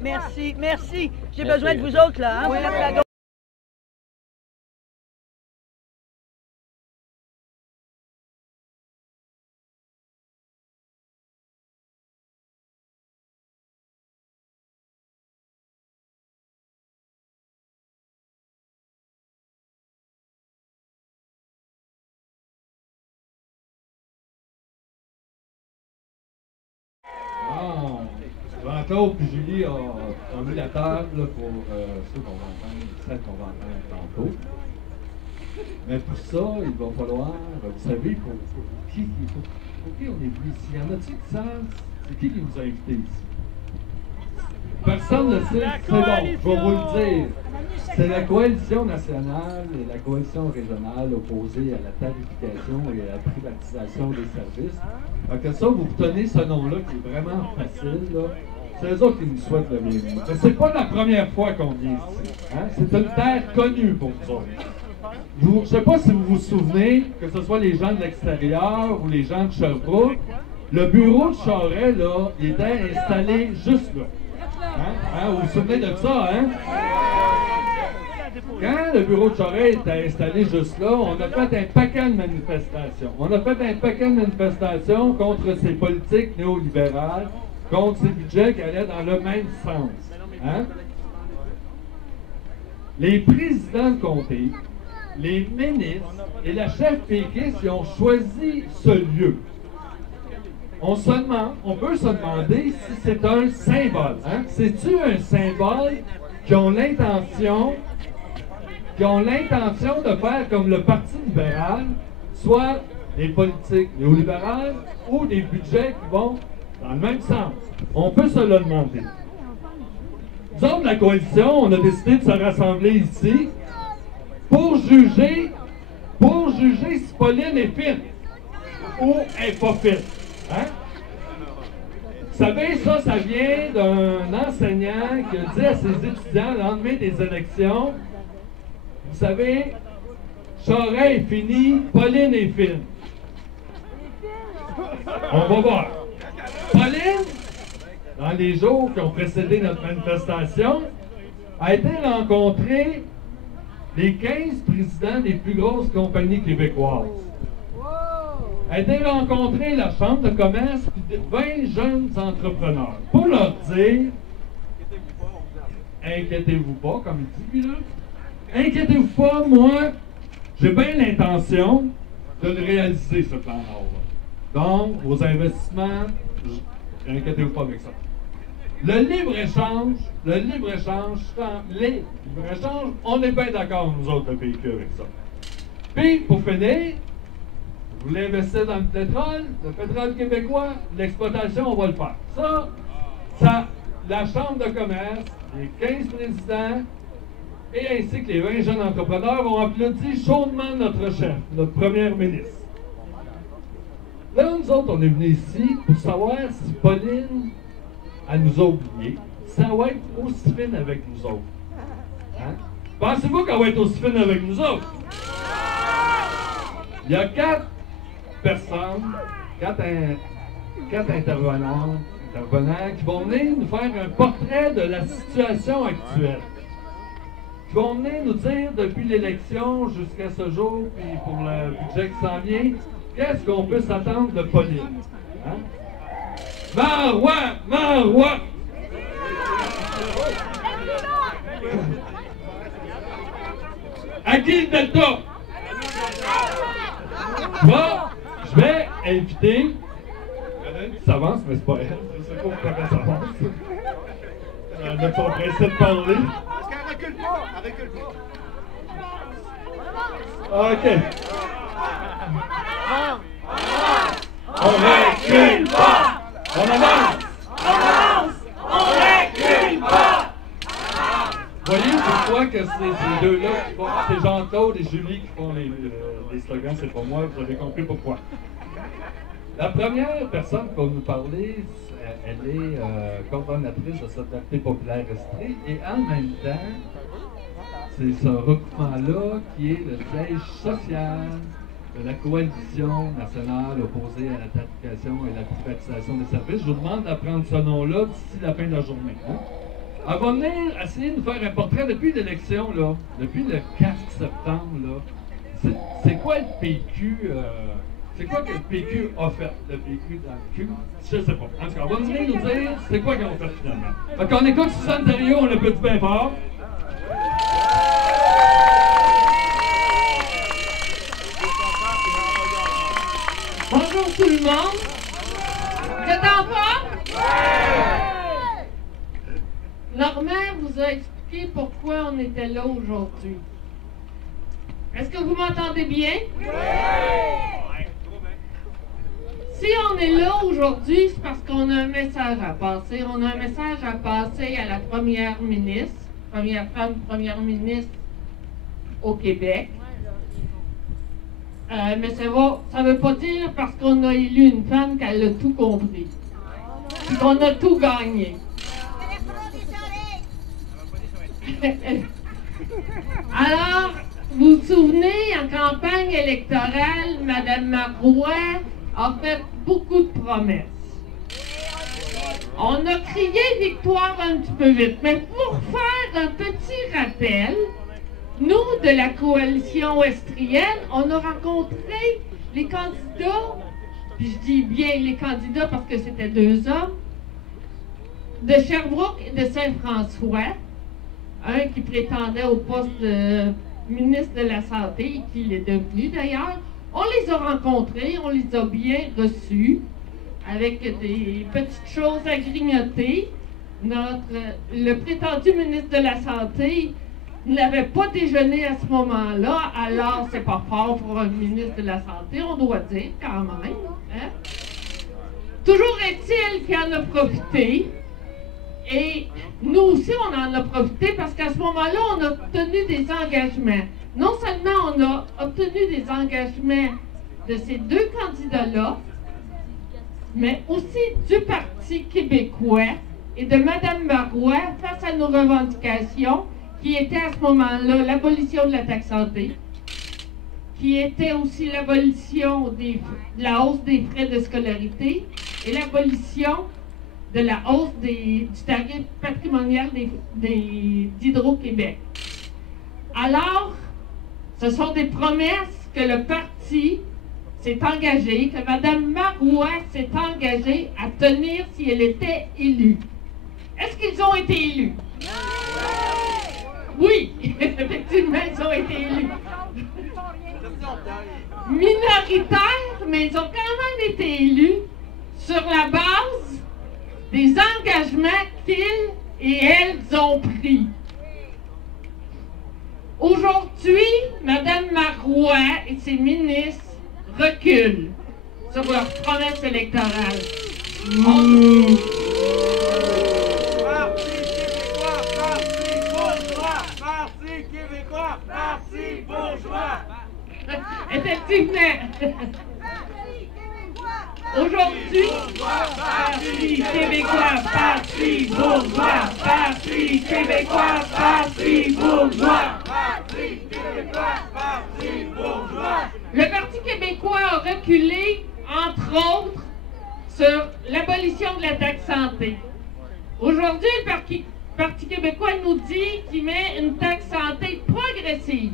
Merci, merci. J'ai besoin de vous autres, là. Hein? Vous êtes la gauche. Jean-Claude et Julie ont mis la table là, pour ceux qu'on va entendre, celles qu'on va entendre tantôt. Mais pour ça, il va falloir, vous savez, pour qui on est venu ici? Y en a-t-il qui savent? C'est qui nous a invités ici? Personne ne le sait, c'est bon, je vais vous le dire. C'est la coalition nationale et la coalition régionale opposée à la tarification et à la privatisation des services. Donc ça, vous retenez ce nom-là qui est vraiment facile, là. C'est eux autres qui nous souhaitent le bienvenu. Mais c'est pas la première fois qu'on vient ici. Hein? C'est une terre connue pour nous autres. Je ne sais pas si vous vous souvenez, que ce soit les gens de l'extérieur ou les gens de Sherbrooke, le bureau de Charest, là, il était installé juste là. Hein? Vous vous souvenez de ça, hein? Quand le bureau de Charest était installé juste là, on a fait un paquet de manifestations. On a fait un paquet de manifestations contre ces politiques néolibérales, contre ces budgets qui allaient dans le même sens. Hein? Les présidents de comté, les ministres et la chef péquiste, ils ont choisi ce lieu. On peut se demander si c'est un symbole. Hein? C'est-tu un symbole qui ont l'intention de faire comme le Parti libéral, soit des politiques néolibérales ou des budgets qui vont dans le même sens? On peut se le demander. Nous autres, la coalition, on a décidé de se rassembler ici pour juger si Pauline est fine ou elle n'est pas fine. Hein? Vous savez, ça vient d'un enseignant qui a dit à ses étudiants le lendemain des élections, vous savez, Charest est fini, Pauline est fine. On va voir. Pauline, dans les jours qui ont précédé notre manifestation, a été rencontrer les 15 présidents des plus grosses compagnies québécoises. A été rencontrer la Chambre de commerce et 20 jeunes entrepreneurs pour leur dire inquiétez-vous pas, comme il dit lui là, inquiétez-vous pas, moi, j'ai bien l'intention de le réaliser, ce plan-là. Donc, vos investissements, inquiétez-vous pas avec ça. Le libre-échange, on est bien d'accord, nous autres, le PQ, avec ça. Puis, pour finir, vous voulez investir dans le pétrole québécois, l'exploitation, on va le faire. Ça, la Chambre de commerce, les 15 présidents, et ainsi que les 20 jeunes entrepreneurs ont applaudi chaudement notre chef, notre première ministre. Là, nous autres, on est venus ici pour savoir si Pauline, elle nous a oubliés, si elle va être aussi fine avec nous autres. Hein? Pensez-vous qu'elle va être aussi fine avec nous autres? Il y a 4 personnes, 4 intervenants qui vont venir nous faire un portrait de la situation actuelle. Qui vont venir nous dire depuis l'élection jusqu'à ce jour, puis pour le budget qui s'en vient, qu'est-ce qu'on peut s'attendre de Pauline. Hein? Marois! À qui le Delta? Moi, je vais inviter. Il y en a une qui s'avance, mais c'est pas elle. Je sais pas pourquoi elle s'avance. Il y en a qui sont pressés de parler. Parce qu'elle recule pas. Elle recule pas. OK. On recule pas! On avance! On recule pas! Vous voyez, je crois que c'est ces deux-là qui font. C'est Jean-Claude et Julie qui font les slogans, c'est pas moi, vous avez compris pourquoi. La première personne qui va nous parler, elle est coordonnatrice de Solidarité populaire Estrie et en même temps, c'est ce regroupement-là qui est le siège social de la coalition nationale opposée à la tarification et la privatisation des services. Je vous demande de prendre ce nom-là d'ici la fin de la journée. Hein? Elle va venir essayer de nous faire un portrait depuis l'élection, là. Depuis le 4 septembre, là. C'est quoi le PQ? C'est quoi que le PQ a fait? Le PQ dans le cul? Je sais pas. En tout cas, on va venir nous dire c'est quoi qu'ils ont fait finalement. Fait qu'on écoute Suzanne Thériault, on le peut bien fort. Bonjour tout le monde. Vous êtes en forme? Oui! Normand vous a expliqué pourquoi on était là aujourd'hui. Est-ce que vous m'entendez bien? Oui! Si on est là aujourd'hui, c'est parce qu'on a un message à passer. On a un message à passer à la première ministre, première femme première ministre au Québec. Mais ça veut pas dire parce qu'on a élu une femme qu'elle a tout compris. Puis qu'on a tout gagné. Alors, vous vous souvenez, en campagne électorale, Mme Marois a fait beaucoup de promesses. On a crié victoire un petit peu vite, mais pour faire un petit rappel, nous, de la coalition ouestrienne, on a rencontré les candidats, puis je dis bien les candidats parce que c'était 2 hommes, de Sherbrooke et de Saint-François, un qui prétendait au poste de ministre de la Santé, et qui l'est devenu d'ailleurs. On les a rencontrés, on les a bien reçus, avec des petites choses à grignoter. Le prétendu ministre de la Santé n'avait pas déjeuné à ce moment-là, alors c'est pas fort pour un ministre de la Santé, on doit dire quand même. Hein? Toujours est-il qu'il en a profité, et nous aussi on en a profité parce qu'à ce moment-là, on a obtenu des engagements. Non seulement on a obtenu des engagements de ces 2 candidats-là, mais aussi du Parti québécois et de Mme Marois face à nos revendications, qui était à ce moment-là l'abolition de la taxe santé, qui était aussi l'abolition de la hausse des frais de scolarité et l'abolition de la hausse du tarif patrimonial d'Hydro-Québec. Alors, ce sont des promesses que le parti s'est engagé, que Mme Marois s'est engagée à tenir si elle était élue. Est-ce qu'ils ont été élus? Oui, effectivement, ils ont été élus. Minoritaires, mais ils ont quand même été élus sur la base des engagements qu'ils et elles ont pris. Aujourd'hui, Mme Marois et ses ministres reculent sur leurs promesses électorales. Parti québécois, parti bourgeois. Effectivement. Aujourd'hui, Parti québécois, parti bourgeois, Parti québécois, parti bourgeois. Parti québécois, parti bourgeois. Le Parti québécois a reculé, entre autres, sur l'abolition de la taxe santé. Aujourd'hui, le Parti québécois nous dit qu'il met une taxe santé progressive.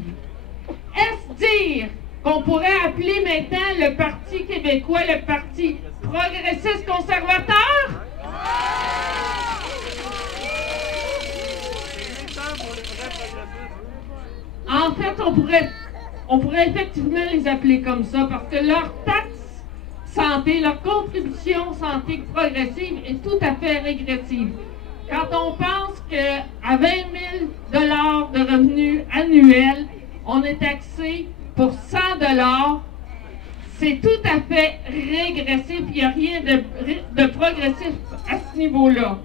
Est-ce dire qu'on pourrait appeler maintenant le Parti québécois le Parti progressiste conservateur? En fait, on pourrait effectivement les appeler comme ça parce que leur taxe santé, leur contribution santé progressive est tout à fait régressive. Quand on pense qu'à 20 000 $ de revenus annuels, on est taxé pour 100 $, c'est tout à fait régressif. Il n'y a rien de progressif à ce niveau-là.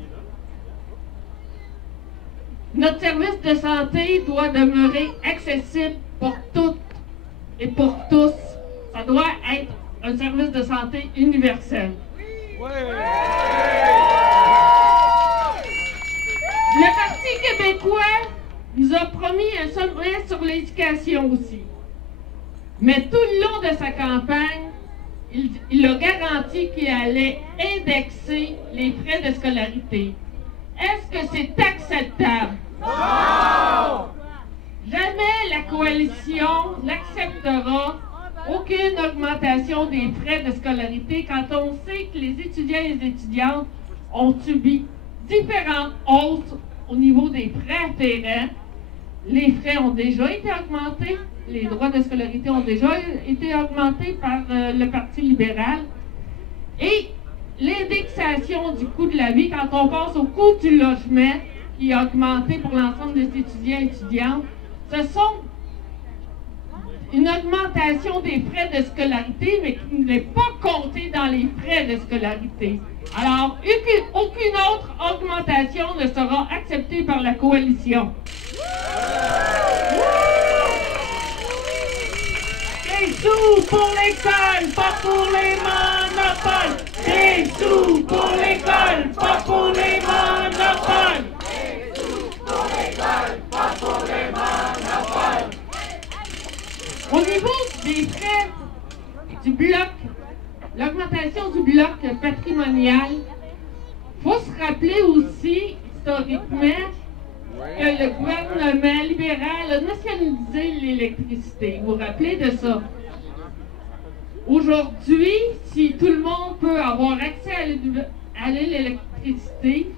Notre service de santé doit demeurer accessible pour toutes et pour tous. Ça doit être un service de santé universel. Le Parti québécois nous a promis un sommet sur l'éducation aussi. Mais tout le long de sa campagne, il a garanti qu'il allait indexer les frais de scolarité. est-ce que c'est acceptable? Non! Jamais la coalition n'acceptera aucune augmentation des frais de scolarité quand on sait que les étudiants et les étudiantes ont subi différentes hausses au niveau des frais afférents. Les frais ont déjà été augmentés, les droits de scolarité ont déjà été augmentés par le Parti libéral. Et l'indexation du coût de la vie, quand on passe au coût du logement, qui a augmenté pour l'ensemble des étudiants et étudiantes, ce sont une augmentation des frais de scolarité, mais qui n'est pas comptée dans les frais de scolarité. Alors, aucune autre augmentation ne sera acceptée par la coalition. Des sous pour l'école, pas pour les monopoles. Des sous pour l'école, pas pour les monopoles. Des sous pour l'école, pas pour les monopoles. Au niveau des frais du bloc, l'augmentation du bloc patrimonial, il faut se rappeler aussi, historiquement, que le gouvernement libéral a nationalisé l'électricité. Vous vous rappelez de ça? Aujourd'hui, si tout le monde peut avoir accès à l'électricité,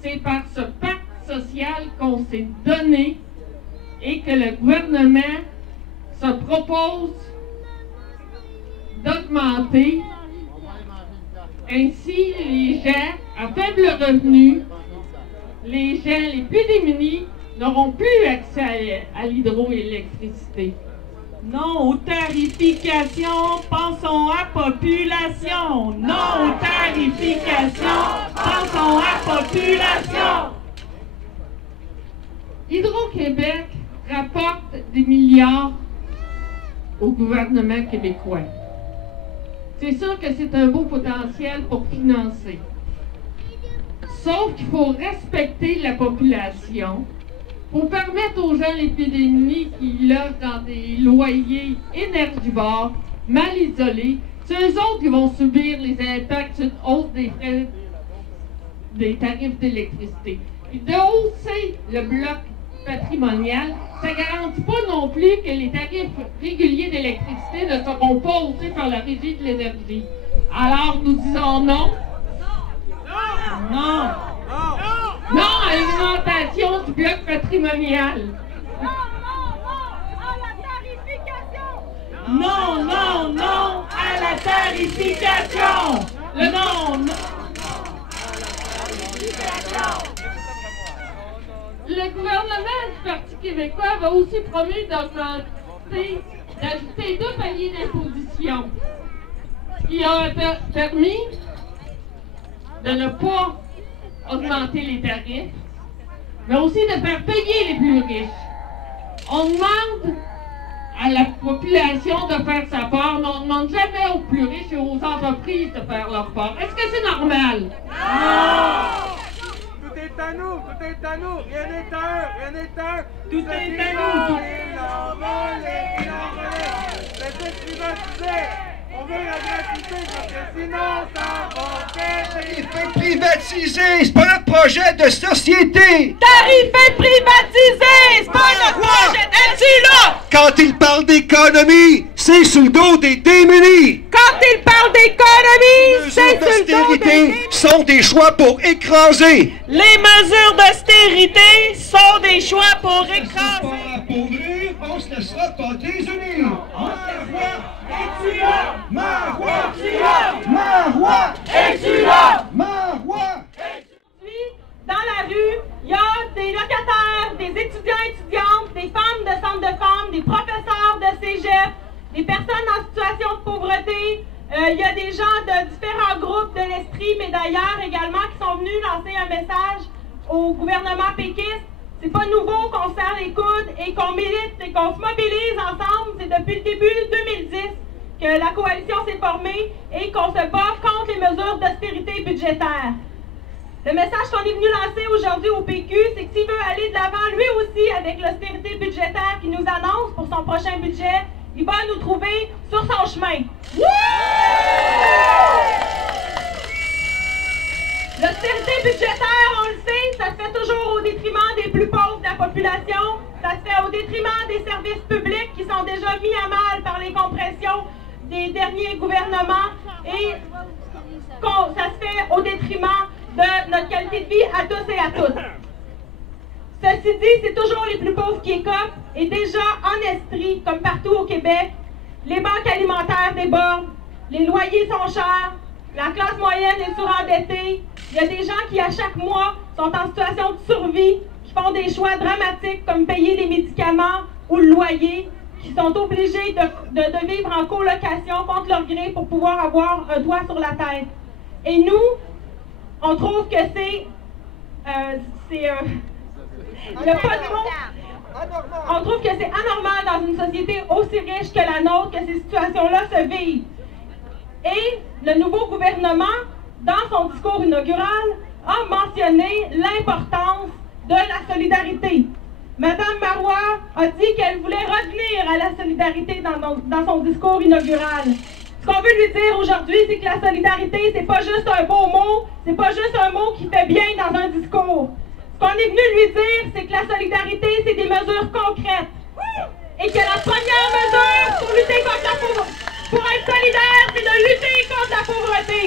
c'est par ce pacte social qu'on s'est donné et que le gouvernement se propose d'augmenter. Ainsi, les gens à faible revenu, les gens les plus démunis, n'auront plus accès à l'hydroélectricité. Non aux tarifications, pensons à population. Non aux tarifications, pensons à population. Hydro-Québec rapporte des milliards au gouvernement québécois. C'est sûr que c'est un beau potentiel pour financer. Sauf qu'il faut respecter la population pour permettre aux gens les plus démunis qui logent dans des loyers énergivores, mal isolés, c'est eux autres qui vont subir les impacts d'une hausse des frais des tarifs d'électricité. Puis de hausser le bloc patrimonial, ça ne garantit pas non plus que les tarifs réguliers d'électricité ne seront pas haussés par la Régie de l'énergie. Alors nous disons non. Non. Non à l'augmentation du bloc patrimonial. Non, non, non à la tarification. Non, non. Le gouvernement du Parti québécois va aussi promis d'ajouter 2 paliers d'imposition, ce qui a permis de ne pas augmenter les tarifs, mais aussi de faire payer les plus riches. On demande à la population de faire sa part, mais on ne demande jamais aux plus riches et aux entreprises de faire leur part. Est-ce que c'est normal? Non! Tout est à nous, tout est à nous, rien n'est à eux, rien n'est à eux. Tout est à nous. Il envolé. Laissez privatiser. On veut la gratuité parce que sinon ça va péter. Tarifé privatisé, c'est pas notre projet de société. Tarifé privatisé, c'est pas notre projet. Es-tu là? Quand il parle d'économie, c'est sous le dos des démunis. Quand il parle d'économie, c'est sur le dos L'austérité sont des choix pour écraser. Les mesures d'austérité sont des choix pour écraser. Pour appauvrir, on se laissera pas désunir. Es-tu là? Marois! Marois! Es-tu là? Marois! Dans la rue, il y a des locataires, des étudiants et étudiantes, des femmes de centres de femmes, des professeurs de cégep, des personnes en situation de pauvreté. Il y a des gens de différents groupes de l'esprit, mais d'ailleurs également qui sont venus lancer un message au gouvernement péquiste. C'est pas nouveau qu'on se serre les coudes et qu'on milite et qu'on se mobilise ensemble. C'est depuis le début 2010 que la coalition s'est formée et qu'on se bat contre les mesures d'austérité budgétaire. Le message qu'on est venu lancer aujourd'hui au PQ, c'est que s'il veut aller de l'avant lui aussi avec l'austérité budgétaire qu'il nous annonce pour son prochain budget, il va nous trouver sur son chemin. L'austérité budgétaire, on le sait, fait au détriment des services publics qui sont déjà mis à mal par les compressions des derniers gouvernements et ça se fait au détriment de notre qualité de vie à tous et à toutes. Ceci dit, c'est toujours les plus pauvres qui écopent et déjà en Estrie, comme partout au Québec, les banques alimentaires débordent, les loyers sont chers, la classe moyenne est surendettée, il y a des gens qui à chaque mois sont en situation de survie, qui font des choix dramatiques comme payer les médicaments ou le loyer, qui sont obligés de vivre en colocation contre leur gré pour pouvoir avoir un toit sur la tête. Et nous, on trouve que c'est... il n'y a pas de mot. On trouve que c'est anormal dans une société aussi riche que la nôtre que ces situations-là se vivent. Et le nouveau gouvernement, dans son discours inaugural, a mentionné l'importance de la solidarité. Madame Marois a dit qu'elle voulait revenir à la solidarité dans son discours inaugural. Ce qu'on veut lui dire aujourd'hui, c'est que la solidarité, c'est pas juste un beau mot, c'est pas juste un mot qui fait bien dans un discours. Ce qu'on est venu lui dire, c'est que la solidarité, c'est des mesures concrètes. Et que la première mesure pour lutter contre la pauvreté, pour être solidaire, c'est de lutter contre la pauvreté.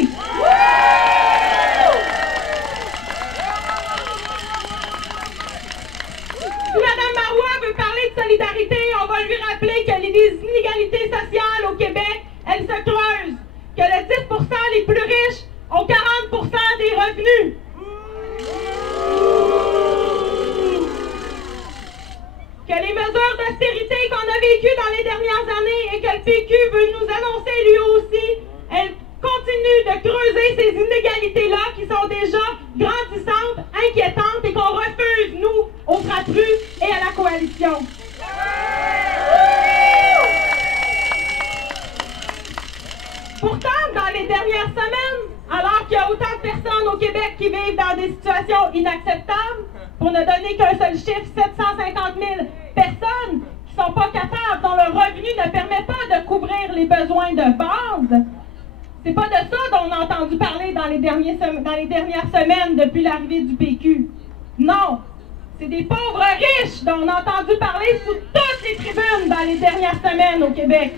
Si Mme Marois veut parler de solidarité, on va lui rappeler que les inégalités sociales au Québec, elles se creusent. Que les 10 % les plus riches ont 40 % des revenus. Que les mesures d'austérité qu'on a vécues dans les dernières années et que le PQ veut nous annoncer lui aussi, elles continuent de creuser ces inégalités-là qui sont déjà grandissantes, inquiétantes et qu'on refuse, nous, aux Fratrus et à la coalition. Pourtant, dans les dernières semaines, alors qu'il y a autant de personnes au Québec qui vivent dans des situations inacceptables, pour ne donner qu'un seul chiffre, 750 000 personnes qui ne sont pas capables, dont le revenu ne permet pas de couvrir les besoins de base. C'est pas de ça dont on a entendu parler dans les dernières semaines depuis l'arrivée du PQ. Non, c'est des pauvres riches dont on a entendu parler sous toutes les tribunes dans les dernières semaines au Québec.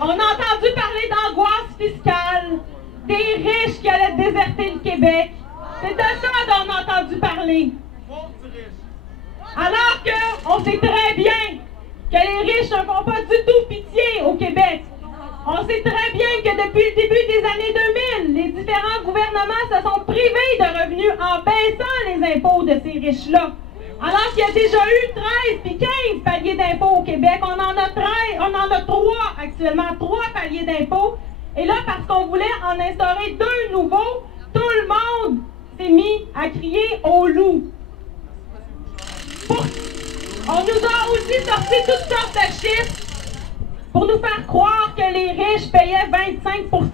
On a entendu parler d'angoisse fiscale, des riches qui allaient déserter le Québec. C'est de ça dont on a entendu parler. Alors qu'on sait très bien que les riches ne font pas du tout pitié au Québec. On sait très bien que depuis le début des années 2000, les différents gouvernements se sont privés de revenus en baissant les impôts de ces riches-là. Alors qu'il y a déjà eu 13 puis 15 paliers d'impôts au Québec, on en a 3 actuellement, 3 paliers d'impôts. Et là, parce qu'on voulait en instaurer 2 nouveaux, tout le monde s'est mis à crier au loup. On nous a aussi sorti toutes sortes de chiffres pour nous faire croire que les riches payaient 25%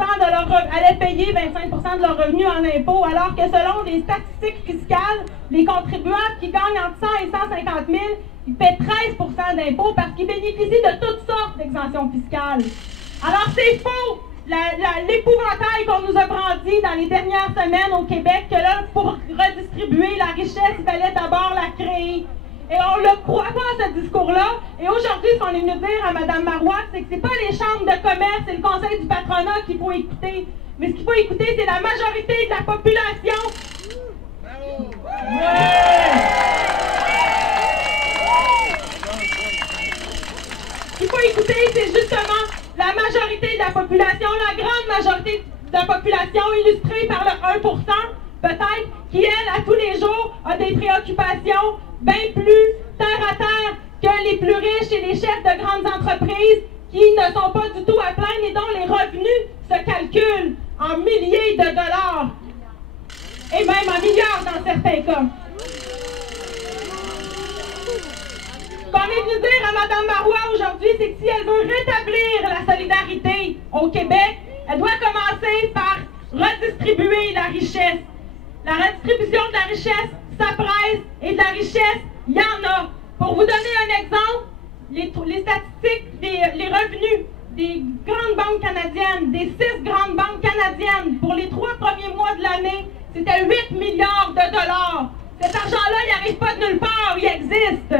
allaient payer 25% de leurs revenus en impôts, alors que selon les statistiques fiscales, les contribuables qui gagnent entre 100 et 150 000, ils paient 13% d'impôts parce qu'ils bénéficient de toutes sortes d'exemptions fiscales. Alors c'est faux! L'épouvantail qu'on nous a brandi dans les dernières semaines au Québec, que là, pour redistribuer la richesse, il fallait d'abord la créer. Et on ne le croit pas, ce discours-là. Et aujourd'hui, ce qu'on est venu dire à Mme Marois, c'est que ce n'est pas les chambres de commerce et le conseil du patronat qu'il faut écouter. Mais ce qu'il faut écouter, c'est la majorité de la population. Ce qu'il faut écouter, c'est justement la majorité de la population, la grande majorité de la population, illustrée par le 1%, peut-être, qui, elle, à tous les jours, a des préoccupations bien plus terre à terre que les plus riches et les chefs de grandes entreprises qui ne sont pas du tout à plaindre et dont les revenus se calculent en milliers de dollars et même en milliards dans certains cas. Ce qu'on est venu dire à Mme Marois aujourd'hui, c'est que si elle veut rétablir la solidarité au Québec, elle doit commencer par redistribuer la richesse. La redistribution de la richesse, ça presse, et de la richesse, il y en a. Pour vous donner un exemple, les statistiques, les revenus des grandes banques canadiennes, des 6 grandes banques canadiennes, pour les 3 premiers mois de l'année, C'était 8 milliards de dollars. Cet argent-là, il n'arrive pas de nulle part, il existe.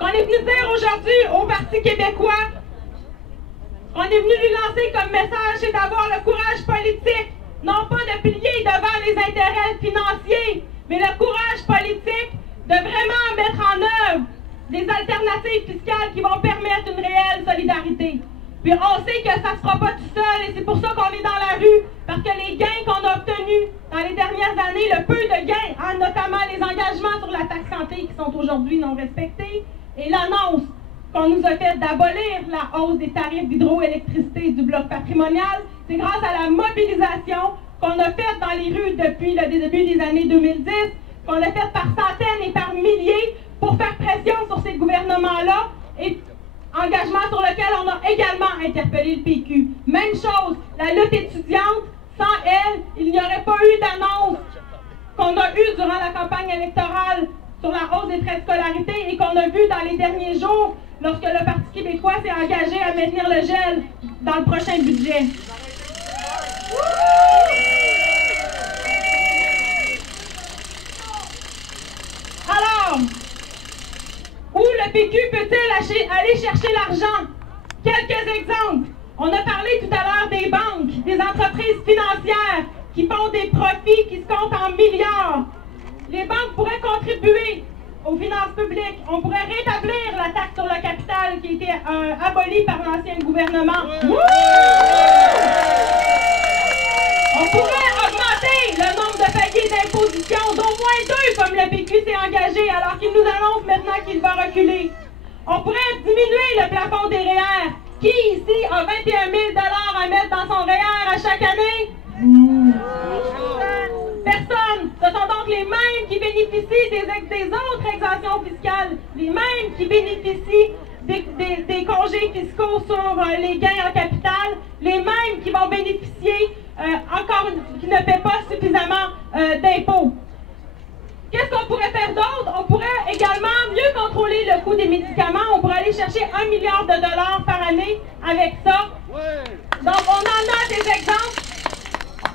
On est venu dire aujourd'hui au Parti québécois, on est venu lui lancer comme message, c'est d'avoir le courage politique, non pas de plier devant les intérêts financiers, mais le courage politique de vraiment mettre en œuvre des alternatives fiscales qui vont permettre une réelle solidarité. Puis on sait que ça ne se fera pas tout seul et c'est pour ça qu'on est dans la rue, parce que les gains qu'on a obtenus dans les dernières années, le peu de gains, hein, notamment les engagements sur la taxe santé qui sont aujourd'hui non respectés, et l'annonce qu'on nous a faite d'abolir la hausse des tarifs d'hydroélectricité du bloc patrimonial, c'est grâce à la mobilisation qu'on a faite dans les rues depuis le début des années 2010, qu'on a faite par centaines et par milliers pour faire pression sur ces gouvernements-là, et engagement sur lequel on a également interpellé le PQ. Même chose, la lutte étudiante, sans elle, il n'y aurait pas eu d'annonce qu'on a eue durant la campagne électorale sur la hausse des frais de scolarité et qu'on a vu dans les derniers jours lorsque le Parti québécois s'est engagé à maintenir le gel dans le prochain budget. Alors, où le PQ peut-il aller chercher l'argent? Quelques exemples. On a parlé tout à l'heure des banques, des entreprises financières qui font des profits qui se comptent en milliards. Les banques pourraient contribuer aux finances publiques. On pourrait rétablir la taxe sur le capital qui a été abolie par l'ancien gouvernement. On pourrait augmenter le nombre de paliers d'imposition d'au moins 2 comme le PQ s'est engagé alors qu'il nous annonce maintenant qu'il va reculer. On pourrait diminuer le plafond des REER. Qui ici a 21 000 $ à mettre dans son REER à chaque année? Personne. Ce sont donc les mêmes qui bénéficient des autres exemptions fiscales, les mêmes qui bénéficient des congés fiscaux sur les gains en capital, les mêmes qui vont bénéficier qui ne paient pas suffisamment d'impôts. Qu'est-ce qu'on pourrait faire d'autre? On pourrait également mieux contrôler le coût des médicaments. On pourrait aller chercher 1 milliard de dollars par année avec ça. Donc, on en a des exemples.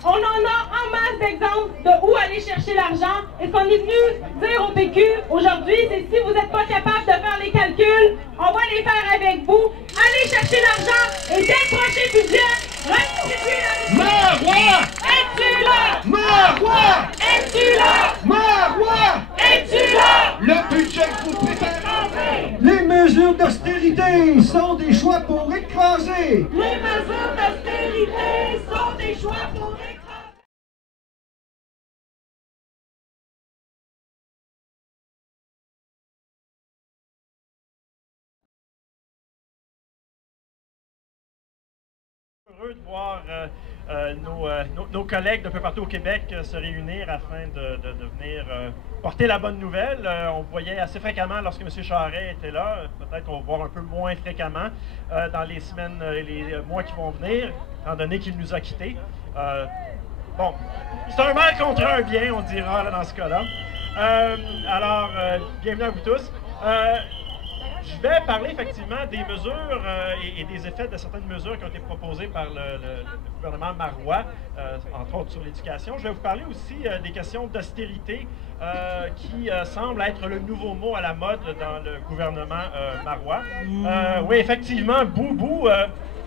On en a en masse d'exemples de où aller chercher l'argent. Et ce qu'on est venu dire au PQ aujourd'hui, c'est si vous n'êtes pas capable de faire les calculs, on va les faire avec vous. Allez chercher l'argent et dès le prochain budget, redistribuez la Marois! Es-tu là? Marois! Es-tu là? Marois! Es-tu là? Le budget que vous préparez! Les mesures d'austérité sont des choix pour écraser! Les mesures d'austérité sont des choix pour écraser. Heureux de voir nos collègues d'un peu partout au Québec se réunir afin de venir porter la bonne nouvelle. On voyait assez fréquemment lorsque M. Charest était là. Peut-être qu'on va voir un peu moins fréquemment dans les semaines et les mois qui vont venir, étant donné qu'il nous a quittés. Bon, c'est un mal contre un bien, on dira là, dans ce cas-là. Alors, bienvenue à vous tous. Je vais parler effectivement des mesures et des effets de certaines mesures qui ont été proposées par le gouvernement marois, entre autres sur l'éducation. Je vais vous parler aussi des questions d'austérité qui semblent être le nouveau mot à la mode dans le gouvernement marois. Oui, effectivement, boubou.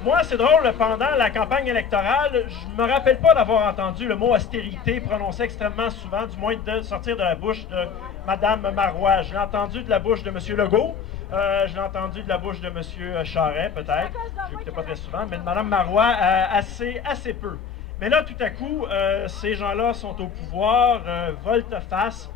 Moi, c'est drôle, pendant la campagne électorale, je ne me rappelle pas d'avoir entendu le mot austérité prononcé extrêmement souvent, du moins de sortir de la bouche de Mme Marois. Je l'ai entendu de la bouche de M. Legault. Je l'ai entendu de la bouche de M. Charest, peut-être. Je l'écoutais pas très souvent, mais de Mme Marois, assez peu. Mais là, tout à coup, ces gens-là sont au pouvoir, volte-face.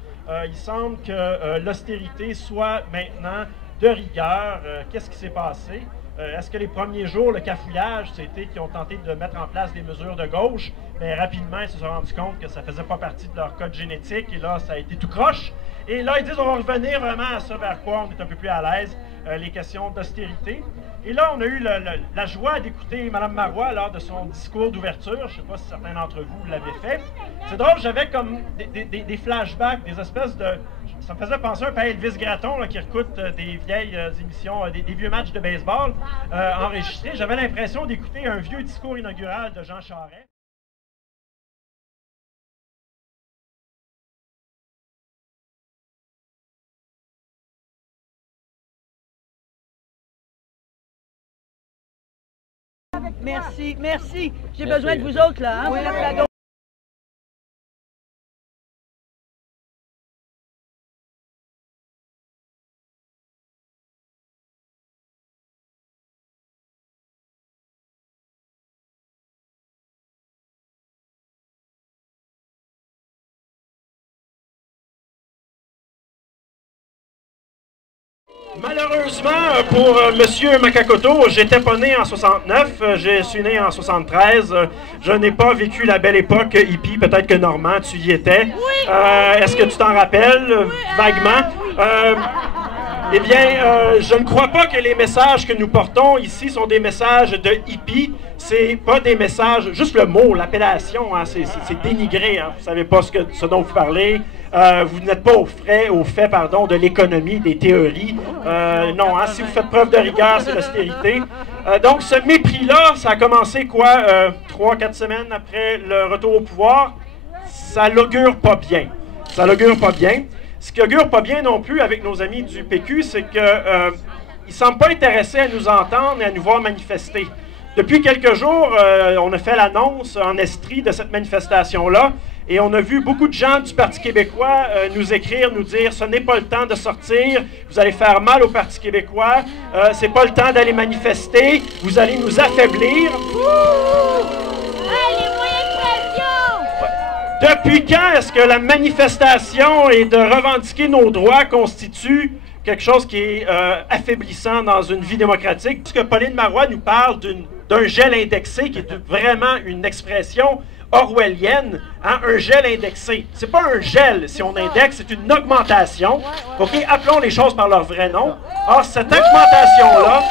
Il semble que l'austérité soit maintenant de rigueur. Qu'est-ce qui s'est passé? Est-ce que les premiers jours, le cafouillage, c'était qu'ils ont tenté de mettre en place des mesures de gauche, mais rapidement, ils se sont rendus compte que ça ne faisait pas partie de leur code génétique, et là, ça a été tout croche. Et là, ils disent, on va revenir vraiment à ça vers quoi on est un peu plus à l'aise, les questions d'austérité. Et là, on a eu la joie d'écouter Mme Marois lors de son discours d'ouverture. Je ne sais pas si certains d'entre vous l'avaient fait. C'est drôle, j'avais comme des flashbacks, des espèces de... Ça me faisait penser un peu à Elvis Gratton là, qui écoute des vieilles émissions, des vieux matchs de baseball enregistrés. J'avais l'impression d'écouter un vieux discours inaugural de Jean Charest. Merci, merci. J'ai besoin de vous autres, là. Hein? Vous êtes la gauche. Malheureusement, pour M. Makakoto, j'étais pas né en 69, je suis né en 73. Je n'ai pas vécu la belle époque hippie, peut-être que Normand, tu y étais. Oui. Est-ce que tu t'en rappelles, vaguement? Eh bien, je ne crois pas que les messages que nous portons ici sont des messages de hippie. C'est pas des messages, juste le mot, l'appellation, hein, c'est dénigré. Hein, vous savez pas ce dont vous parlez. Vous n'êtes pas au fait de l'économie, des théories. Non, hein, si vous faites preuve de rigueur, c'est l'austérité. Donc, ce mépris-là, ça a commencé, 3-4 semaines après le retour au pouvoir. Ça l'augure pas bien. Ça l'augure pas bien. Ce qui augure pas bien non plus avec nos amis du PQ, c'est qu'ils ne semblent pas intéressés à nous entendre et à nous voir manifester. Depuis quelques jours, on a fait l'annonce en Estrie de cette manifestation-là et on a vu beaucoup de gens du Parti québécois nous écrire, nous dire « Ce n'est pas le temps de sortir, vous allez faire mal au Parti québécois, c'est pas le temps d'aller manifester, vous allez nous affaiblir. » Depuis quand est-ce que la manifestation et de revendiquer nos droits constitue quelque chose qui est affaiblissant dans une vie démocratique? Parce que Pauline Marois nous parle d'un gel indexé qui est vraiment une expression orwellienne, hein, un gel indexé. C'est pas un gel si on indexe, c'est une augmentation. OK, appelons les choses par leur vrai nom. Or, cette augmentation-là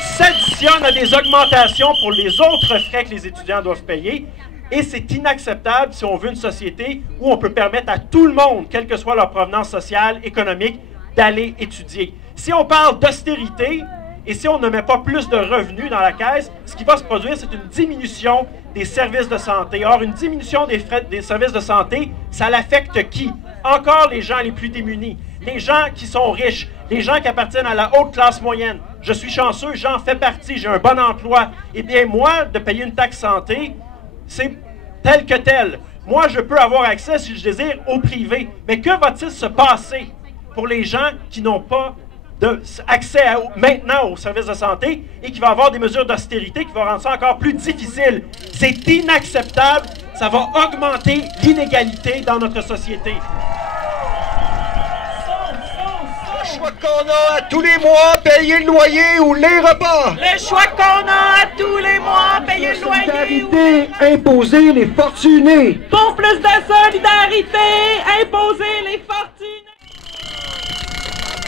s'additionne à des augmentations pour les autres frais que les étudiants doivent payer. Et c'est inacceptable si on veut une société où on peut permettre à tout le monde, quelle que soit leur provenance sociale, économique, d'aller étudier. Si on parle d'austérité et si on ne met pas plus de revenus dans la caisse, ce qui va se produire, c'est une diminution des services de santé. Or, une diminution des frais des services de santé, ça l'affecte qui? Encore les gens les plus démunis, les gens qui sont riches, les gens qui appartiennent à la haute classe moyenne. Je suis chanceux, j'en fais partie, j'ai un bon emploi. Eh bien, moi, de payer une taxe santé, c'est tel que tel. Moi, je peux avoir accès, si je désire, au privé. Mais que va-t-il se passer pour les gens qui n'ont pas accès maintenant aux services de santé et qui vont avoir des mesures d'austérité qui vont rendre ça encore plus difficile? C'est inacceptable. Ça va augmenter l'inégalité dans notre société. Le choix qu'on a à tous les mois, payer le loyer ou les repas. Le choix qu'on a à tous les mois, payer le loyer. Solidarité, imposer les fortunés. Pour plus de solidarité, imposer les fortunés.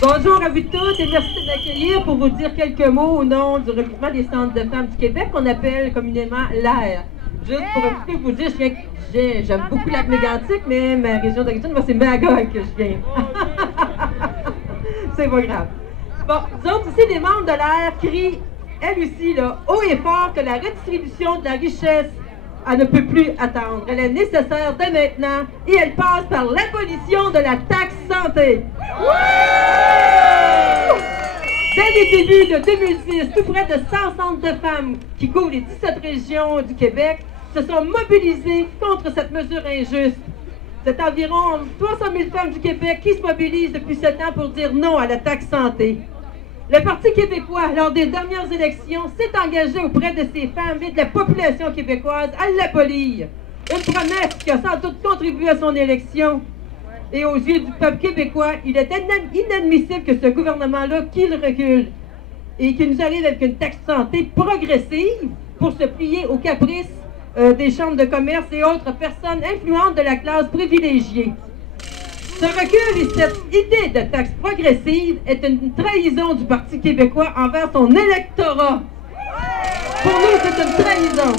Bonjour à vous tous et merci de m'accueillir pour vous dire quelques mots au nom du regroupement des centres de femmes du Québec qu'on appelle communément l'AIR. Juste pour un petit peu vous dire, j'aime beaucoup la Mégantic, mais ma région d'origine, moi c'est Magog que je viens. C'est pas grave. Bon, nous autres ici, les membres de l'AIR crient, elle aussi, là, haut et fort que la redistribution de la richesse, elle ne peut plus attendre. Elle est nécessaire dès maintenant et elle passe par l'abolition de la taxe santé. Dès les débuts de 2006, tout près de 100 centres de femmes qui couvrent les 17 régions du Québec se sont mobilisés contre cette mesure injuste. C'est environ 300 000 femmes du Québec qui se mobilisent depuis 7 ans pour dire non à la taxe santé. Le Parti québécois, lors des dernières élections, s'est engagé auprès de ces femmes et de la population québécoise à l'abolir. Une promesse qui a sans doute contribué à son élection. Et aux yeux du peuple québécois, il est inadmissible que ce gouvernement-là, qu'il recule et qu'il nous arrive avec une taxe santé progressive pour se plier aux caprices des chambres de commerce et autres personnes influentes de la classe privilégiée. Ce recul et cette idée de taxe progressive est une trahison du Parti québécois envers son électorat. Pour nous, c'est une trahison.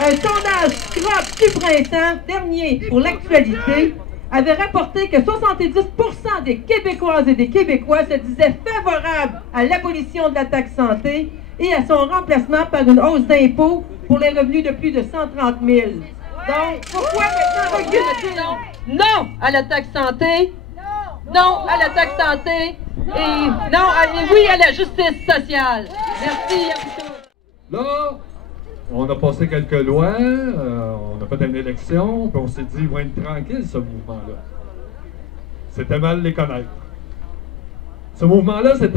Un sondage Crop du printemps dernier pour l'actualité avait rapporté que 70% des Québécoises et des Québécois se disaient favorables à l'abolition de la taxe santé et à son remplacement par une hausse d'impôts pour les revenus de plus de 130 000. Donc, pourquoi maintenant recule-t-il non à la taxe santé, non à la taxe santé et non et oui à la justice sociale? Merci à vous tous. Là, on a passé quelques lois, on a fait une élection, puis on s'est dit, il va être tranquille, ce mouvement-là. C'était mal les connaître. Ce mouvement-là s'est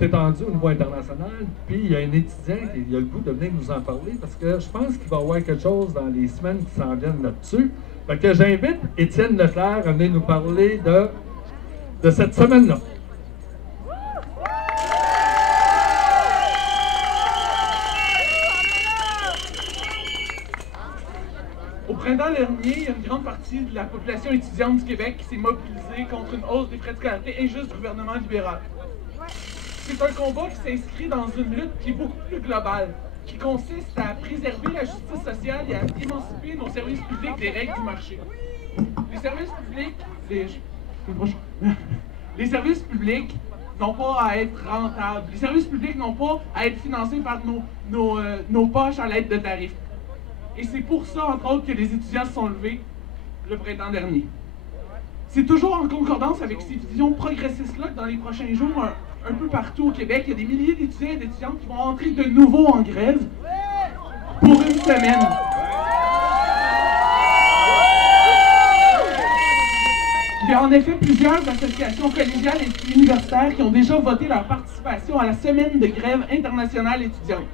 étendu au niveau international, puis il y a un étudiant qui a le goût de venir nous en parler, parce que je pense qu'il va y avoir quelque chose dans les semaines qui s'en viennent là-dessus. Fait que j'invite Étienne Leclerc à venir nous parler de cette semaine-là. Au printemps dernier, il y a une grande partie de la population étudiante du Québec qui s'est mobilisée contre une hausse des frais de scolarité injuste du gouvernement libéral. C'est un combat qui s'inscrit dans une lutte qui est beaucoup plus globale, qui consiste à préserver la justice sociale et à émanciper nos services publics des règles du marché. Les services publics n'ont pas à être rentables. Les services publics n'ont pas à être financés par nos poches à l'aide de tarifs. Et c'est pour ça, entre autres, que les étudiants se sont levés le printemps dernier. C'est toujours en concordance avec ces visions progressistes-là que dans les prochains jours, un peu partout au Québec, il y a des milliers d'étudiants et d'étudiantes qui vont entrer de nouveau en grève pour une semaine. Il y a en effet plusieurs associations collégiales et universitaires qui ont déjà voté leur participation à la semaine de grève internationale étudiante.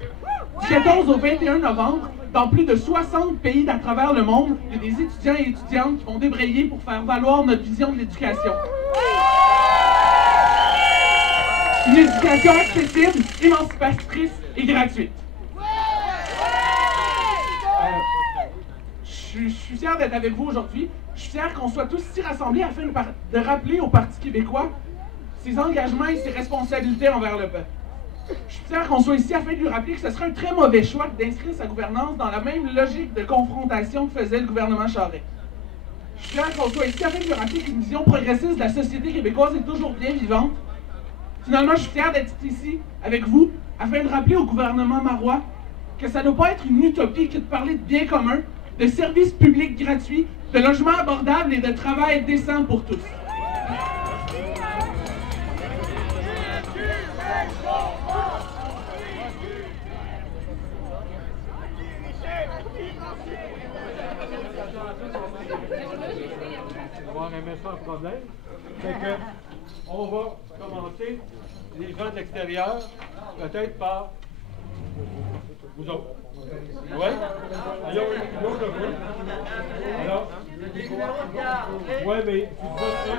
Du 14 au 21 novembre, dans plus de 60 pays à travers le monde, il y a des étudiants et étudiantes qui vont débrayer pour faire valoir notre vision de l'éducation. Une éducation accessible, émancipatrice et gratuite. Je suis fier d'être avec vous aujourd'hui. Je suis fier qu'on soit tous ici rassemblés afin de rappeler au Parti québécois ses engagements et ses responsabilités envers le peuple. Je suis fier qu'on soit ici afin de lui rappeler que ce serait un très mauvais choix d'inscrire sa gouvernance dans la même logique de confrontation que faisait le gouvernement Charest. Je suis fier qu'on soit ici afin de lui rappeler qu'une vision progressiste de la société québécoise est toujours bien vivante. Finalement, je suis fier d'être ici avec vous afin de rappeler au gouvernement marois que ça ne doit pas être une utopie que de parler de biens communs, de services publics gratuits, de logements abordables et de travail décent pour tous. On va remettre ça en problème. C'est que on va commencer les gens de l'extérieur, peut-être par vous autres. Oui? Alors, oui, mais tu vois ça.